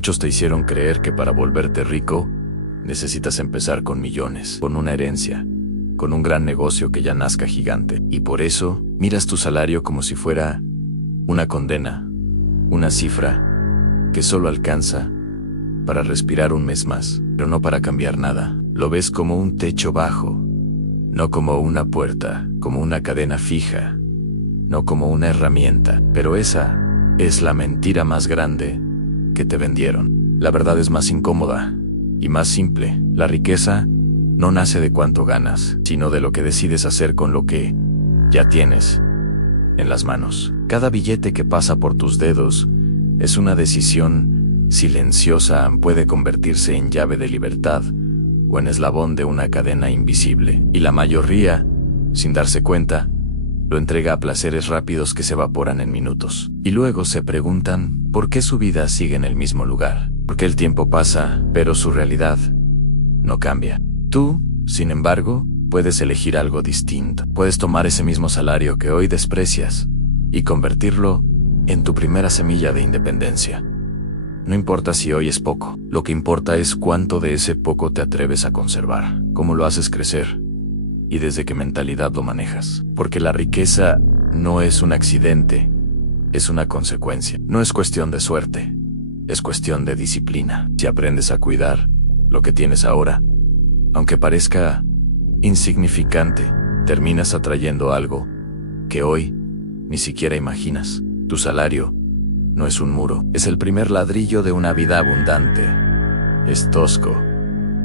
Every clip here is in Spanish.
Muchos te hicieron creer que para volverte rico, necesitas empezar con millones, con una herencia, con un gran negocio que ya nazca gigante. Y por eso, miras tu salario como si fuera una condena, una cifra que solo alcanza para respirar un mes más, pero no para cambiar nada. Lo ves como un techo bajo, no como una puerta, como una cadena fija, no como una herramienta. Pero esa es la mentira más grande que te vendieron. La verdad es más incómoda y más simple. La riqueza no nace de cuánto ganas, sino de lo que decides hacer con lo que ya tienes en las manos. Cada billete que pasa por tus dedos es una decisión silenciosa, puede convertirse en llave de libertad o en eslabón de una cadena invisible. Y la mayoría, sin darse cuenta, lo entrega a placeres rápidos que se evaporan en minutos. Y luego se preguntan por qué su vida sigue en el mismo lugar. Porque el tiempo pasa, pero su realidad no cambia. Tú, sin embargo, puedes elegir algo distinto. Puedes tomar ese mismo salario que hoy desprecias y convertirlo en tu primera semilla de independencia. No importa si hoy es poco, lo que importa es cuánto de ese poco te atreves a conservar, cómo lo haces crecer y desde qué mentalidad lo manejas. Porque la riqueza no es un accidente, es una consecuencia. No es cuestión de suerte, es cuestión de disciplina. Si aprendes a cuidar lo que tienes ahora, aunque parezca insignificante, terminas atrayendo algo que hoy ni siquiera imaginas. Tu salario no es un muro, es el primer ladrillo de una vida abundante. Es tosco,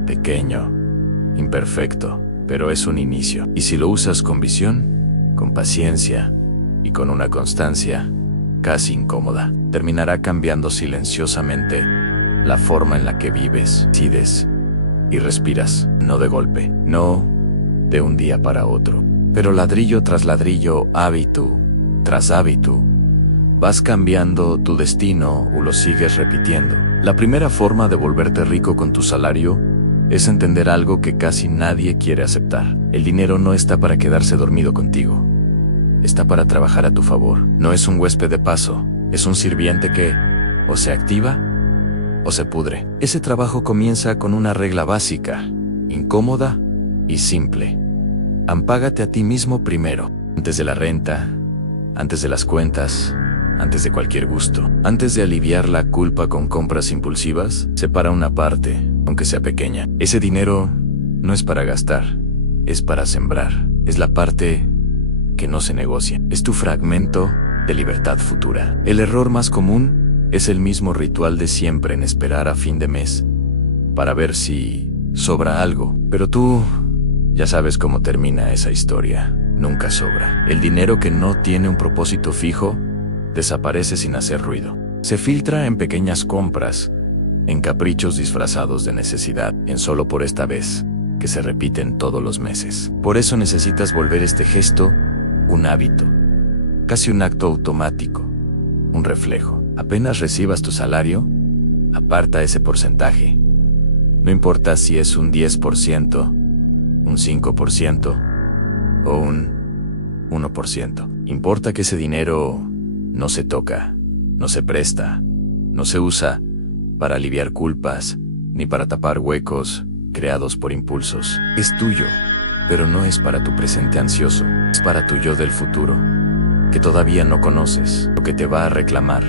pequeño, imperfecto, pero es un inicio. Y si lo usas con visión, con paciencia y con una constancia casi incómoda, terminará cambiando silenciosamente la forma en la que vives, decides y respiras. No de golpe, no de un día para otro, pero ladrillo tras ladrillo, hábito tras hábito, vas cambiando tu destino o lo sigues repitiendo. La primera forma de volverte rico con tu salario es entender algo que casi nadie quiere aceptar. El dinero no está para quedarse dormido contigo. Está para trabajar a tu favor. No es un huésped de paso, es un sirviente que o se activa o se pudre. Ese trabajo comienza con una regla básica, incómoda y simple. Págate a ti mismo primero, antes de la renta, antes de las cuentas, antes de cualquier gusto. Antes de aliviar la culpa con compras impulsivas, separa una parte, aunque sea pequeña. Ese dinero no es para gastar, es para sembrar. Es la parte que no se negocia. Es tu fragmento de libertad futura. El error más común es el mismo ritual de siempre en esperar a fin de mes para ver si sobra algo. Pero tú ya sabes cómo termina esa historia. Nunca sobra. El dinero que no tiene un propósito fijo desaparece sin hacer ruido. Se filtra en pequeñas compras, en caprichos disfrazados de necesidad, en solo por esta vez, que se repiten todos los meses. Por eso necesitas volver este gesto un hábito, casi un acto automático, un reflejo. Apenas recibas tu salario, aparta ese porcentaje. No importa si es un 10%, un 5% o un 1%. Importa que ese dinero no se toca, no se presta, no se usa para aliviar culpas, ni para tapar huecos creados por impulsos. Es tuyo, pero no es para tu presente ansioso, es para tu yo del futuro, que todavía no conoces, lo que te va a reclamar,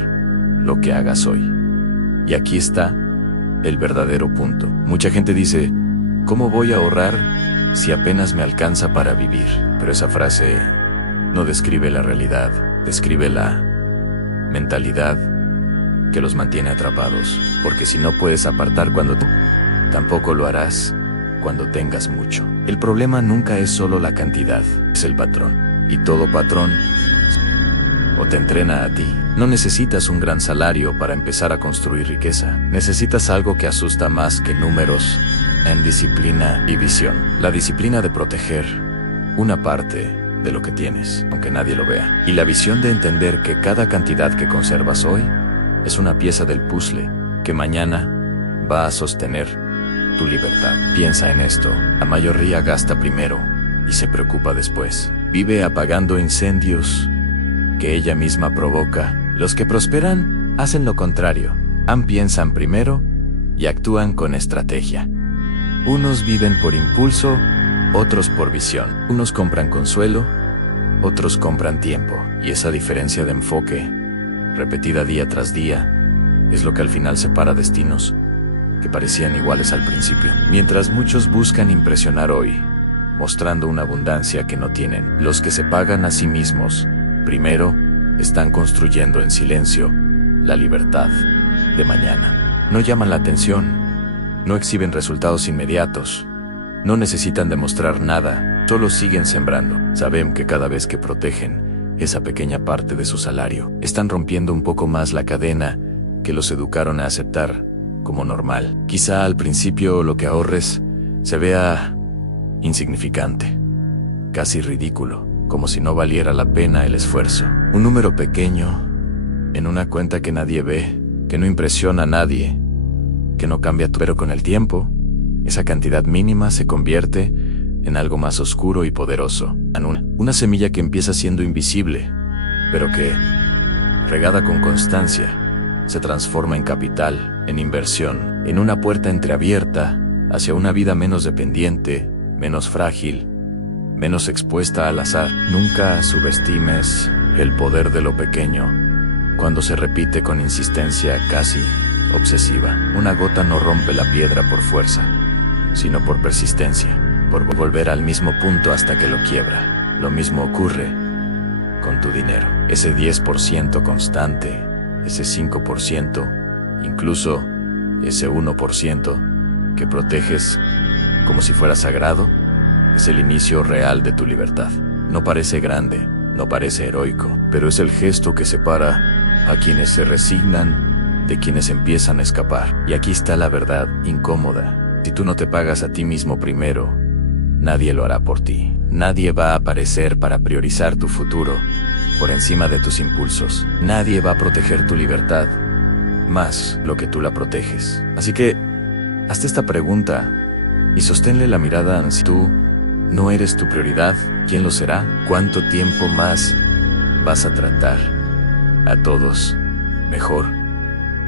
lo que hagas hoy. Y aquí está el verdadero punto. Mucha gente dice, ¿cómo voy a ahorrar si apenas me alcanza para vivir? Pero esa frase no describe la realidad, describe la mentalidad que los mantiene atrapados. Porque si no puedes apartar cuando tampoco lo harás cuando tengas mucho. El problema nunca es solo la cantidad, es el patrón. Y todo patrón o te entrena a ti. No necesitas un gran salario para empezar a construir riqueza. Necesitas algo que asusta más que números, en disciplina y visión. La disciplina de proteger una parte de lo que tienes, aunque nadie lo vea. Y la visión de entender que cada cantidad que conservas hoy es una pieza del puzzle que mañana va a sostener tu libertad. Piensa en esto. La mayoría gasta primero y se preocupa después. Vive apagando incendios que ella misma provoca. Los que prosperan hacen lo contrario. Piensan primero y actúan con estrategia. Unos viven por impulso, otros por visión. Unos compran consuelo, otros compran tiempo. Y esa diferencia de enfoque, repetida día tras día, es lo que al final separa destinos que parecían iguales al principio. Mientras muchos buscan impresionar hoy, mostrando una abundancia que no tienen, los que se pagan a sí mismos, primero, están construyendo en silencio la libertad de mañana. No llaman la atención, no exhiben resultados inmediatos, no necesitan demostrar nada, solo siguen sembrando. Saben que cada vez que protegen esa pequeña parte de su salario, están rompiendo un poco más la cadena que los educaron a aceptar como normal. Quizá al principio lo que ahorres se vea insignificante, casi ridículo, como si no valiera la pena el esfuerzo. Un número pequeño en una cuenta que nadie ve, que no impresiona a nadie, que no cambia todo. Pero con el tiempo, esa cantidad mínima se convierte en algo más oscuro y poderoso. Una semilla que empieza siendo invisible, pero que, regada con constancia, se transforma en capital, en inversión, en una puerta entreabierta hacia una vida menos dependiente, menos frágil, menos expuesta al azar. Nunca subestimes el poder de lo pequeño cuando se repite con insistencia casi obsesiva. Una gota no rompe la piedra por fuerza, sino por persistencia, por volver al mismo punto hasta que lo quiebra. Lo mismo ocurre con tu dinero. Ese 10% constante, ese 5%, incluso ese 1% que proteges como si fuera sagrado, es el inicio real de tu libertad. No parece grande, no parece heroico, pero es el gesto que separa a quienes se resignan de quienes empiezan a escapar. Y aquí está la verdad incómoda. Si tú no te pagas a ti mismo primero, nadie lo hará por ti. Nadie va a aparecer para priorizar tu futuro por encima de tus impulsos. Nadie va a proteger tu libertad más lo que tú la proteges. Así que, hazte esta pregunta y sosténle la mirada. Si tú no eres tu prioridad, ¿quién lo será? ¿Cuánto tiempo más vas a tratar a todos mejor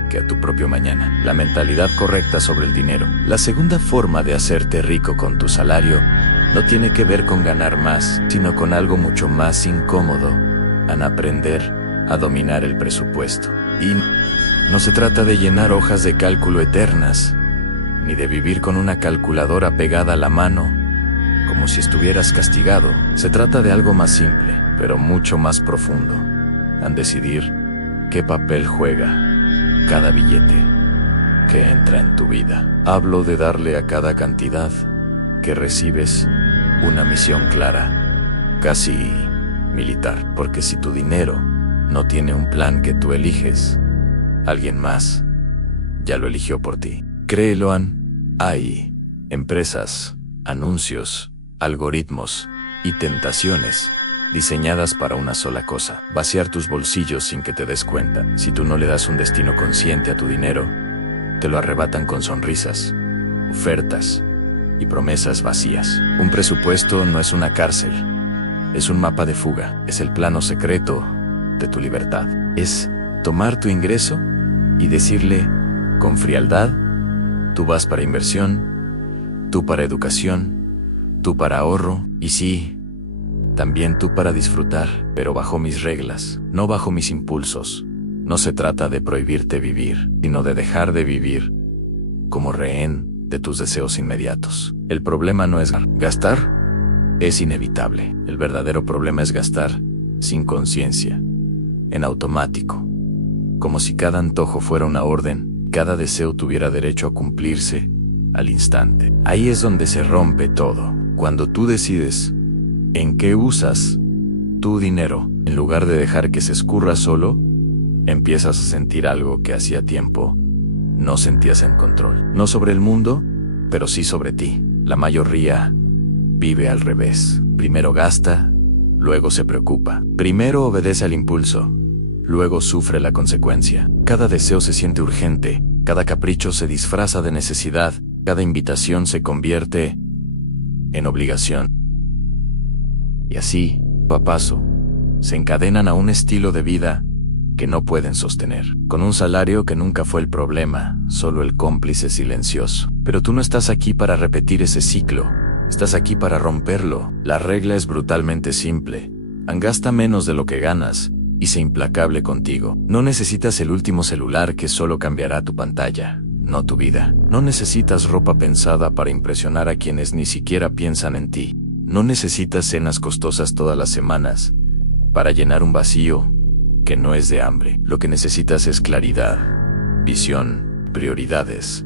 que a tu propio mañana? La mentalidad correcta sobre el dinero. La segunda forma de hacerte rico con tu salario no tiene que ver con ganar más, sino con algo mucho más incómodo: en aprender a dominar el presupuesto. Y no se trata de llenar hojas de cálculo eternas, ni de vivir con una calculadora pegada a la mano, como si estuvieras castigado. Se trata de algo más simple, pero mucho más profundo: en decidir qué papel juega cada billete que entra en tu vida. Hablo de darle a cada cantidad que recibes una misión clara, casi militar, porque si tu dinero no tiene un plan que tú eliges, alguien más ya lo eligió por ti. Créelo, hay empresas, anuncios, algoritmos y tentaciones diseñadas para una sola cosa: vaciar tus bolsillos sin que te des cuenta. Si tú no le das un destino consciente a tu dinero, te lo arrebatan con sonrisas, ofertas y promesas vacías. Un presupuesto no es una cárcel, es un mapa de fuga, es el plano secreto de tu libertad. Es tomar tu ingreso y decirle con frialdad: tú vas para inversión, tú para educación, tú para ahorro, y sí, también tú para disfrutar, pero bajo mis reglas, no bajo mis impulsos. No se trata de prohibirte vivir, sino de dejar de vivir como rehén de tus deseos inmediatos. El problema no es gastar, es inevitable. El verdadero problema es gastar sin conciencia, en automático, como si cada antojo fuera una orden, cada deseo tuviera derecho a cumplirse al instante. Ahí es donde se rompe todo. Cuando tú decides en qué usas tu dinero, en lugar de dejar que se escurra solo, empiezas a sentir algo que hacía tiempo no sentías en control. No sobre el mundo, pero sí sobre ti. La mayoría vive al revés. Primero gasta, luego se preocupa. Primero obedece al impulso, luego sufre la consecuencia. Cada deseo se siente urgente, cada capricho se disfraza de necesidad, cada invitación se convierte en obligación. Y así, paso a paso, se encadenan a un estilo de vida que no pueden sostener, con un salario que nunca fue el problema, solo el cómplice silencioso. Pero tú no estás aquí para repetir ese ciclo, estás aquí para romperlo. La regla es brutalmente simple: gasta menos de lo que ganas y sé implacable contigo. No necesitas el último celular que solo cambiará tu pantalla, no tu vida. No necesitas ropa pensada para impresionar a quienes ni siquiera piensan en ti. No necesitas cenas costosas todas las semanas para llenar un vacío que no es de hambre. Lo que necesitas es claridad, visión, prioridades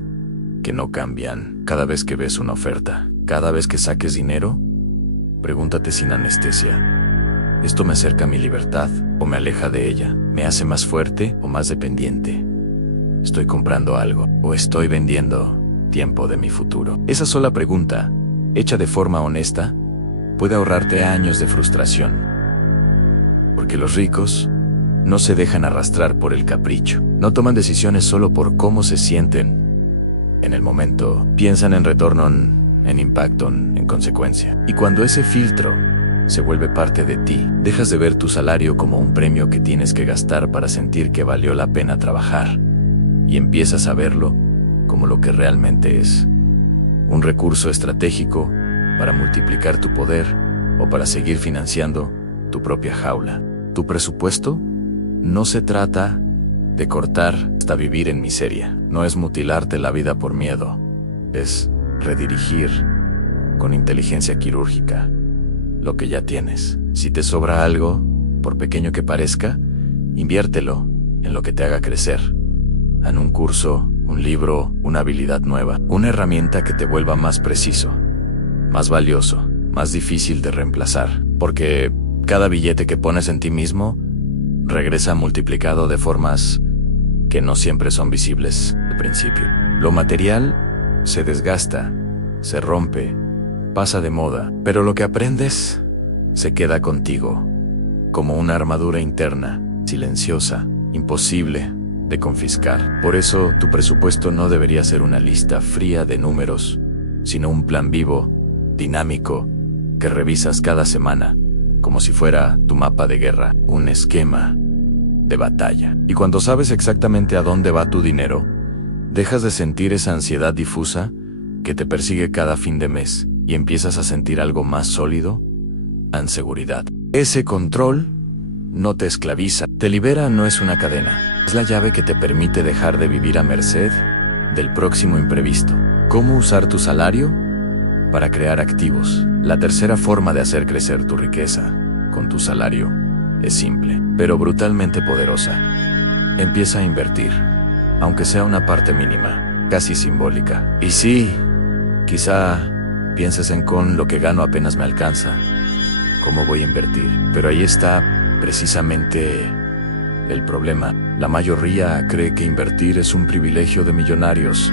que no cambian. Cada vez que ves una oferta, cada vez que saques dinero, pregúntate sin anestesia: ¿esto me acerca a mi libertad o me aleja de ella? ¿Me hace más fuerte o más dependiente? ¿Estoy comprando algo o estoy vendiendo tiempo de mi futuro? Esa sola pregunta, hecha de forma honesta, puede ahorrarte años de frustración. Porque los ricos no se dejan arrastrar por el capricho. No toman decisiones solo por cómo se sienten en el momento. Piensan en retorno, en impacto, en consecuencia. Y cuando ese filtro se vuelve parte de ti, dejas de ver tu salario como un premio que tienes que gastar para sentir que valió la pena trabajar, y empiezas a verlo como lo que realmente es: un recurso estratégico para multiplicar tu poder o para seguir financiando tu propia jaula. Tu presupuesto no se trata de cortar hasta vivir en miseria. No es mutilarte la vida por miedo. Es redirigir con inteligencia quirúrgica lo que ya tienes. Si te sobra algo, por pequeño que parezca, inviértelo en lo que te haga crecer. En un curso, un libro, una habilidad nueva, una herramienta que te vuelva más preciso, más valioso, más difícil de reemplazar. Porque cada billete que pones en ti mismo regresa multiplicado de formas que no siempre son visibles al principio. Lo material se desgasta, se rompe, pasa de moda, pero lo que aprendes se queda contigo, como una armadura interna, silenciosa, imposible de confiscar. Por eso tu presupuesto no debería ser una lista fría de números, sino un plan vivo, dinámico, que revisas cada semana, como si fuera tu mapa de guerra, un esquema de batalla. Y cuando sabes exactamente a dónde va tu dinero, dejas de sentir esa ansiedad difusa que te persigue cada fin de mes y empiezas a sentir algo más sólido, en seguridad. Ese control no te esclaviza, te libera. No es una cadena, es la llave que te permite dejar de vivir a merced del próximo imprevisto. ¿Cómo usar tu salario para crear activos? La tercera forma de hacer crecer tu riqueza con tu salario es simple, pero brutalmente poderosa. Empieza a invertir, aunque sea una parte mínima, casi simbólica. Y sí, quizá pienses en: con lo que gano apenas me alcanza, ¿cómo voy a invertir? Pero ahí está precisamente el problema. La mayoría cree que invertir es un privilegio de millonarios,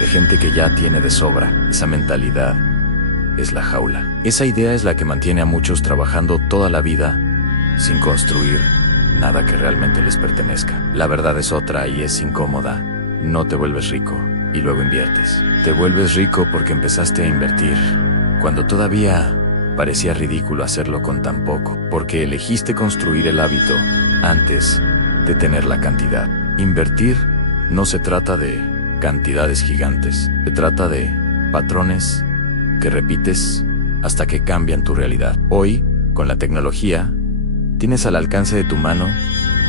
de gente que ya tiene de sobra. Esa mentalidad es la jaula. Esa idea es la que mantiene a muchos trabajando toda la vida sin construir nada que realmente les pertenezca. La verdad es otra y es incómoda. No te vuelves rico y luego inviertes. Te vuelves rico porque empezaste a invertir cuando todavía parecía ridículo hacerlo con tan poco, porque elegiste construir el hábito antes de tener la cantidad. Invertir no se trata de cantidades gigantes, se trata de patrones que repites hasta que cambian tu realidad. Hoy, con la tecnología, tienes al alcance de tu mano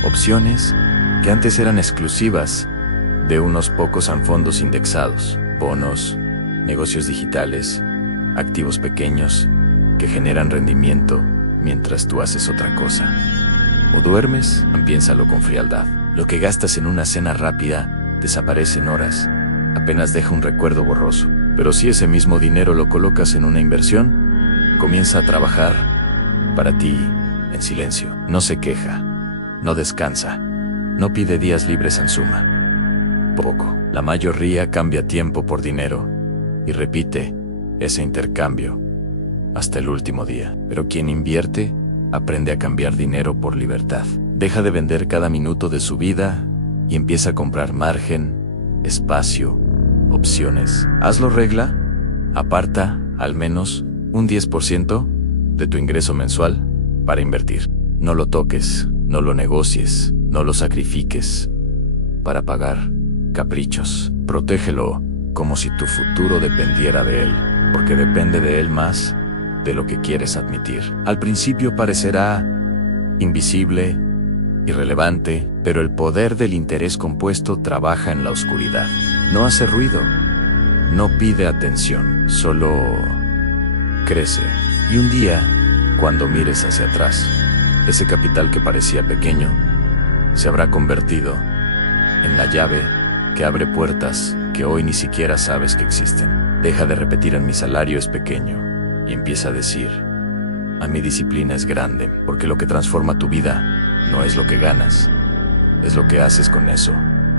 opciones que antes eran exclusivas de unos pocos fondos indexados: bonos, negocios digitales, activos pequeños que generan rendimiento mientras tú haces otra cosa. O duermes, piénsalo con frialdad. Lo que gastas en una cena rápida desaparece en horas, apenas deja un recuerdo borroso. Pero si ese mismo dinero lo colocas en una inversión, comienza a trabajar para ti en silencio. No se queja, no descansa, no pide días libres en suma. Poco. La mayoría cambia tiempo por dinero y repite ese intercambio hasta el último día. Pero quien invierte aprende a cambiar dinero por libertad. Deja de vender cada minuto de su vida y empieza a comprar margen, espacio, opciones. Hazlo regla, aparta al menos un 10% de tu ingreso mensual para invertir. No lo toques, no lo negocies, No lo sacrifiques para pagar caprichos. Protégelo como si tu futuro dependiera de él, porque depende de él más de lo que quieres admitir. Al principio parecerá invisible, irrelevante, pero el poder del interés compuesto trabaja en la oscuridad. No hace ruido, no pide atención, solo crece. Y un día, cuando mires hacia atrás, ese capital que parecía pequeño se habrá convertido en la llave que abre puertas que hoy ni siquiera sabes que existen. Deja de repetir "en mi salario es pequeño" y empieza a decir "a mi disciplina es grande", porque lo que transforma tu vida no es lo que ganas, es lo que haces con eso,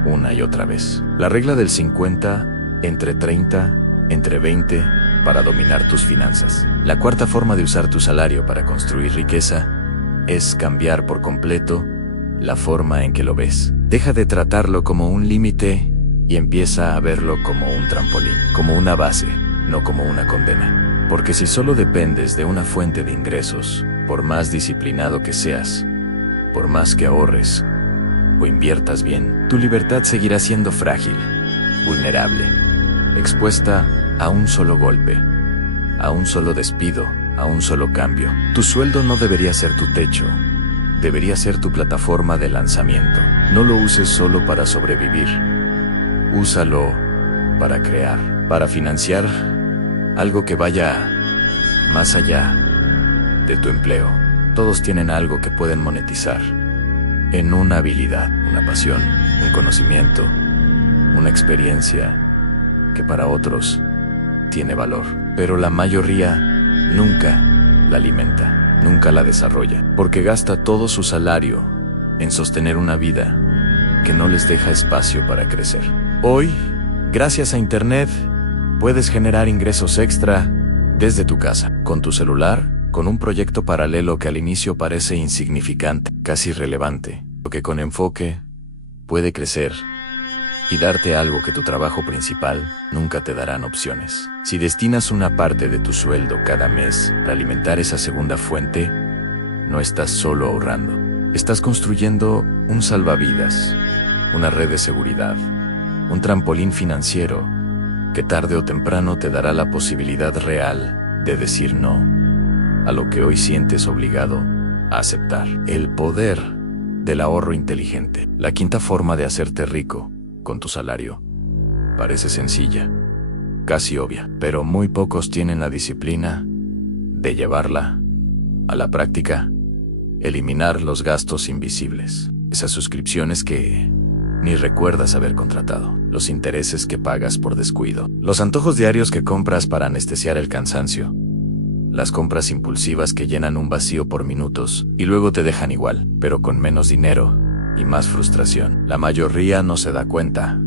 una y otra vez. La regla del 50, entre 30, entre 20, para dominar tus finanzas. La cuarta forma de usar tu salario para construir riqueza es cambiar por completo la forma en que lo ves. Deja de tratarlo como un límite y empieza a verlo como un trampolín, como una base, no como una condena. Porque si solo dependes de una fuente de ingresos, por más disciplinado que seas, por más que ahorres o inviertas bien, tu libertad seguirá siendo frágil, vulnerable, expuesta a un solo golpe, a un solo despido, a un solo cambio. Tu sueldo no debería ser tu techo, debería ser tu plataforma de lanzamiento. No lo uses solo para sobrevivir, úsalo para crear, para financiar algo que vaya más allá de tu empleo. Todos tienen algo que pueden monetizar en una habilidad, una pasión, un conocimiento, una experiencia que para otros tiene valor, pero la mayoría nunca la alimenta, nunca la desarrolla, porque gasta todo su salario en sostener una vida que no les deja espacio para crecer. Hoy, gracias a Internet, puedes generar ingresos extra desde tu casa, con tu celular, con un proyecto paralelo que al inicio parece insignificante, casi irrelevante, lo que con enfoque puede crecer y darte algo que tu trabajo principal nunca te darán opciones. Si destinas una parte de tu sueldo cada mes para alimentar esa segunda fuente, no estás solo ahorrando. Estás construyendo un salvavidas, una red de seguridad, un trampolín financiero que tarde o temprano te dará la posibilidad real de decir no a lo que hoy sientes obligado a aceptar. El poder del ahorro inteligente. La quinta forma de hacerte rico con tu salario parece sencilla, casi obvia, pero muy pocos tienen la disciplina de llevarla a la práctica. Eliminar los gastos invisibles, esas suscripciones que ni recuerdas haber contratado, los intereses que pagas por descuido, los antojos diarios que compras para anestesiar el cansancio, las compras impulsivas que llenan un vacío por minutos y luego te dejan igual, pero con menos dinero y más frustración. La mayoría no se da cuenta,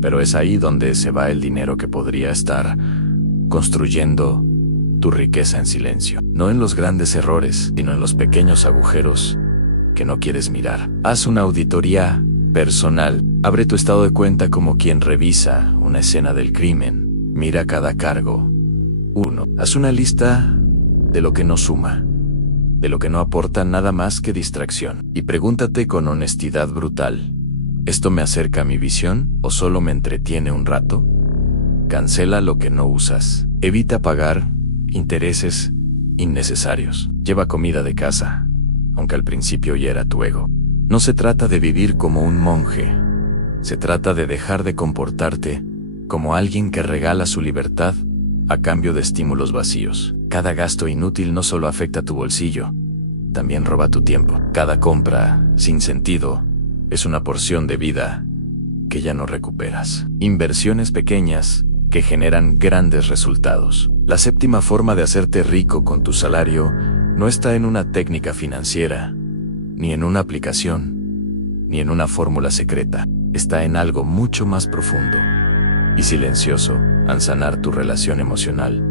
pero es ahí donde se va el dinero que podría estar construyendo tu riqueza en silencio. No en los grandes errores, sino en los pequeños agujeros que no quieres mirar. Haz una auditoría personal. Abre tu estado de cuenta como quien revisa una escena del crimen. Mira cada cargo. 1. Haz una lista de lo que no suma, de lo que no aporta nada más que distracción. Y pregúntate con honestidad brutal: ¿esto me acerca a mi visión o solo me entretiene un rato? Cancela lo que no usas. Evita pagar intereses innecesarios. Lleva comida de casa, aunque al principio hiera tu ego. No se trata de vivir como un monje. Se trata de dejar de comportarte como alguien que regala su libertad a cambio de estímulos vacíos. Cada gasto inútil no solo afecta tu bolsillo, también roba tu tiempo. Cada compra sin sentido es una porción de vida que ya no recuperas. Inversiones pequeñas que generan grandes resultados. La séptima forma de hacerte rico con tu salario no está en una técnica financiera, ni en una aplicación, ni en una fórmula secreta. Está en algo mucho más profundo y silencioso: al sanar tu relación emocional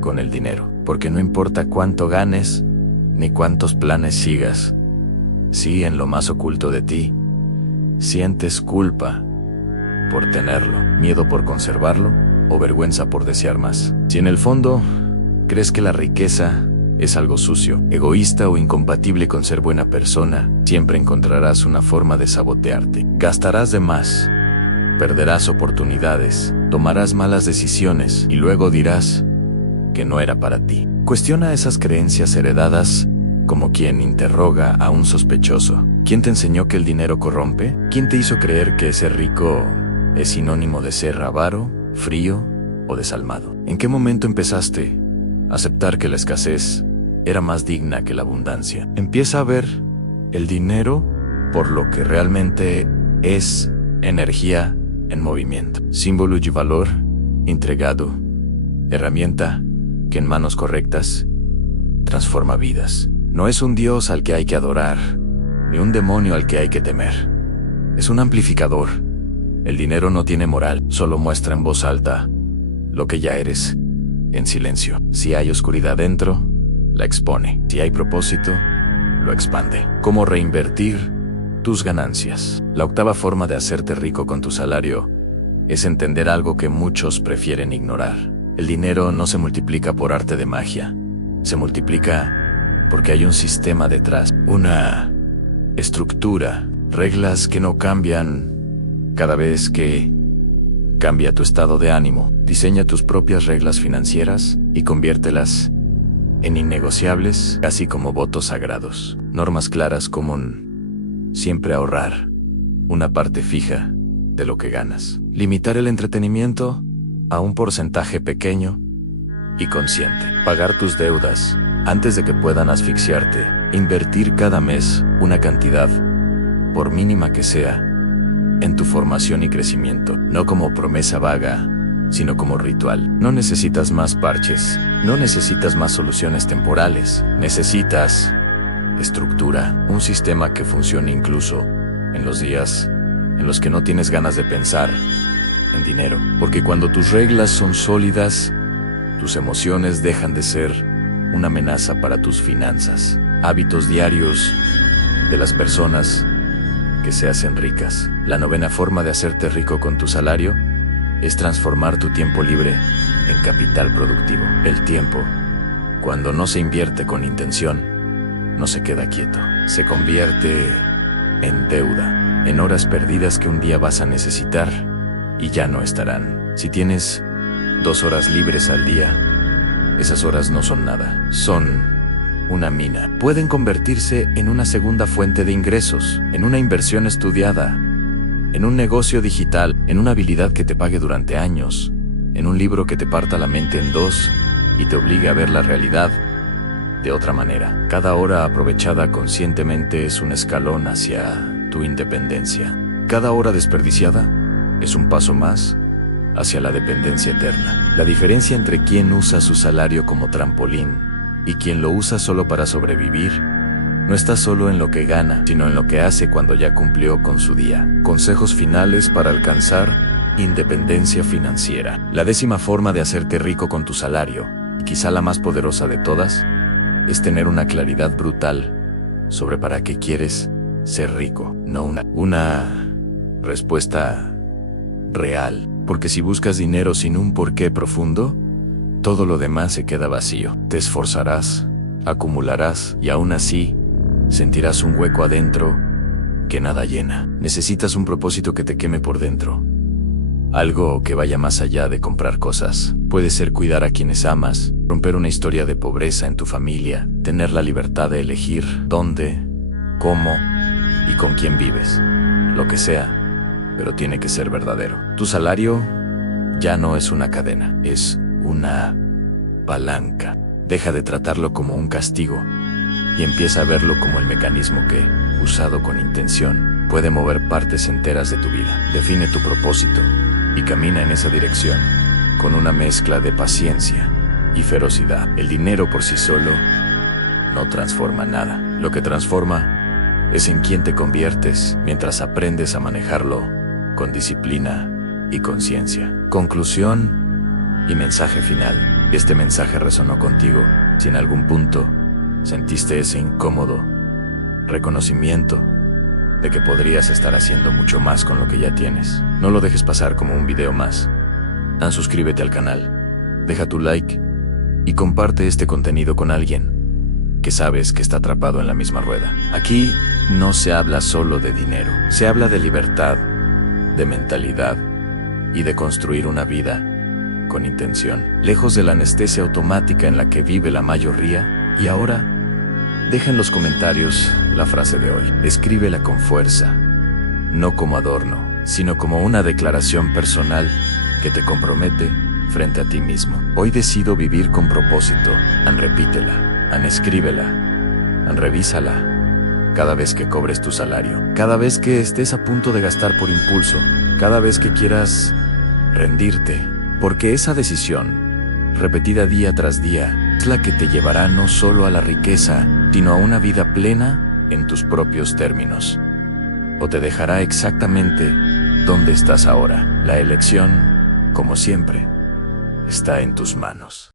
con el dinero. Porque no importa cuánto ganes, ni cuántos planes sigas, si en lo más oculto de ti sientes culpa por tenerlo, miedo por conservarlo o vergüenza por desear más. Si en el fondo crees que la riqueza es algo sucio, egoísta o incompatible con ser buena persona, siempre encontrarás una forma de sabotearte. Gastarás de más, perderás oportunidades, tomarás malas decisiones y luego dirás que no era para ti. Cuestiona esas creencias heredadas como quien interroga a un sospechoso. ¿Quién te enseñó que el dinero corrompe? ¿Quién te hizo creer que ser rico es sinónimo de ser avaro, frío o desalmado? ¿En qué momento empezaste a aceptar que la escasez era más digna que la abundancia? Empieza a ver el dinero por lo que realmente es: energía en movimiento, símbolo y valor entregado, herramienta que en manos correctas transforma vidas. No es un dios al que hay que adorar, ni un demonio al que hay que temer. Es un amplificador. El dinero no tiene moral, solo muestra en voz alta lo que ya eres, en silencio. Si hay oscuridad dentro, la expone. Si hay propósito, lo expande. ¿Cómo reinvertir tus ganancias? La octava forma de hacerte rico con tu salario es entender algo que muchos prefieren ignorar. El dinero no se multiplica por arte de magia. Se multiplica porque hay un sistema detrás, una estructura, reglas que no cambian cada vez que cambia tu estado de ánimo. Diseña tus propias reglas financieras y conviértelas en innegociables, casi como votos sagrados. Normas claras como siempre ahorrar una parte fija de lo que ganas. Limitar el entretenimiento a un porcentaje pequeño y consciente. Pagar tus deudas antes de que puedan asfixiarte. Invertir cada mes una cantidad, por mínima que sea, en tu formación y crecimiento. No como promesa vaga, sino como ritual. No necesitas más parches, no necesitas más soluciones temporales. Necesitas estructura, un sistema que funcione incluso en los días en los que no tienes ganas de pensar en dinero. Porque cuando tus reglas son sólidas, tus emociones dejan de ser una amenaza para tus finanzas. Hábitos diarios de las personas que se hacen ricas. La novena forma de hacerte rico con tu salario es transformar tu tiempo libre en capital productivo. El tiempo, cuando no se invierte con intención, no se queda quieto. Se convierte en deuda, en horas perdidas que un día vas a necesitar y ya no estarán. Si tienes 2 horas libres al día, esas horas no son nada, son una mina. Pueden convertirse en una segunda fuente de ingresos, en una inversión estudiada, en un negocio digital, en una habilidad que te pague durante años, en un libro que te parta la mente en dos y te obligue a ver la realidad de otra manera. Cada hora aprovechada conscientemente es un escalón hacia tu independencia. Cada hora desperdiciada es un paso más hacia la dependencia eterna. La diferencia entre quien usa su salario como trampolín y quien lo usa solo para sobrevivir no está solo en lo que gana, sino en lo que hace cuando ya cumplió con su día. Consejos finales para alcanzar independencia financiera. La 10ª forma de hacerte rico con tu salario, y quizá la más poderosa de todas, es tener una claridad brutal sobre para qué quieres ser rico, no una respuesta real. Porque si buscas dinero sin un porqué profundo, todo lo demás se queda vacío. Te esforzarás, acumularás y aún así sentirás un hueco adentro que nada llena. Necesitas un propósito que te queme por dentro. Algo que vaya más allá de comprar cosas. Puede ser cuidar a quienes amas, romper una historia de pobreza en tu familia, tener la libertad de elegir dónde, cómo y con quién vives. Lo que sea, pero tiene que ser verdadero. Tu salario ya no es una cadena, es una palanca. Deja de tratarlo como un castigo y empieza a verlo como el mecanismo que, usado con intención, puede mover partes enteras de tu vida. Define tu propósito y camina en esa dirección, con una mezcla de paciencia y ferocidad. El dinero por sí solo no transforma nada. Lo que transforma es en quién te conviertes mientras aprendes a manejarlo con disciplina y conciencia. Conclusión y mensaje final. Este mensaje resonó contigo. Si en algún punto sentiste ese incómodo reconocimiento de que podrías estar haciendo mucho más con lo que ya tienes, no lo dejes pasar como un video más. Suscríbete al canal, deja tu like y comparte este contenido con alguien que sabes que está atrapado en la misma rueda. Aquí no se habla solo de dinero, se habla de libertad, de mentalidad y de construir una vida con intención, lejos de la anestesia automática en la que vive la mayoría. Y ahora, deja en los comentarios la frase de hoy. Escríbela con fuerza, no como adorno, sino como una declaración personal que te compromete frente a ti mismo. Hoy decido vivir con propósito. Repítela, escríbela, revísala. Cada vez que cobres tu salario, cada vez que estés a punto de gastar por impulso, cada vez que quieras rendirte, porque esa decisión, repetida día tras día, es la que te llevará no solo a la riqueza, sino a una vida plena en tus propios términos. O te dejará exactamente donde estás ahora. La elección, como siempre, está en tus manos.